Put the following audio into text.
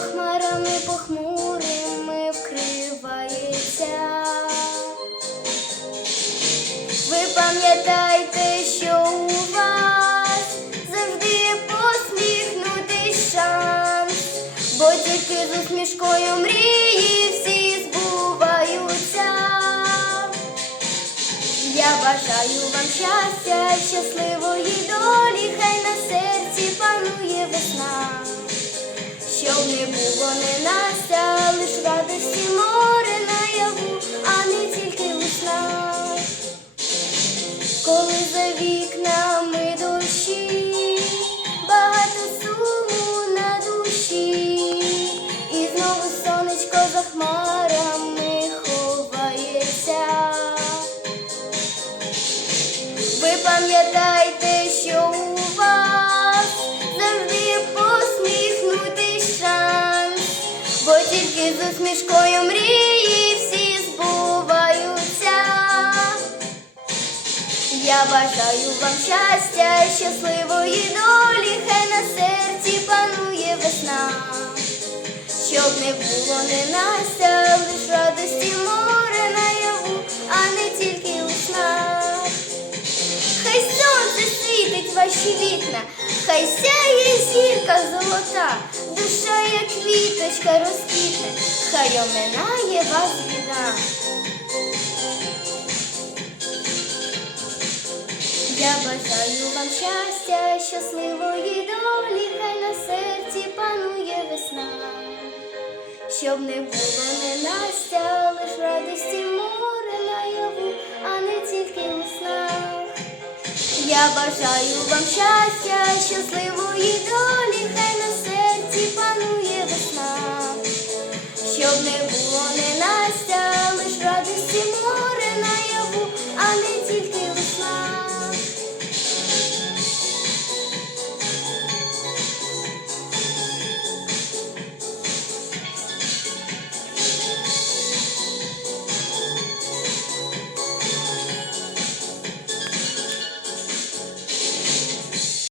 хмарами похмурими вкривається. Ви пам'ятайте, що у вас завжди посміхнути шанс, бо тільки з усмішкою мрії всі збуваються. Я бажаю вам щастя. Не було лиш радості море наяву, а не тільки весна. Коли за вікнами дощі, багато суму на душі, і знову сонечко за хмарами ховається. Ви пам'ятайте, тільки з усмішкою мрії всі збуваються. Я бажаю вам щастя, щасливої долі, хай на серці панує весна, щоб не було ненастя, лиш радості море наяву, а не тільки у снах. Хай сонце світить ваші вікна, хай сяє зірка золота, душа, як квіточка розквітне, хай оминає вас біда. Я бажаю вам щастя, щасливої долі, хай на серці панує весна, щоб не було ненастя, лиш радості море наяву, а не тільки у снах. Я бажаю вам щастя, щасливої долі, хай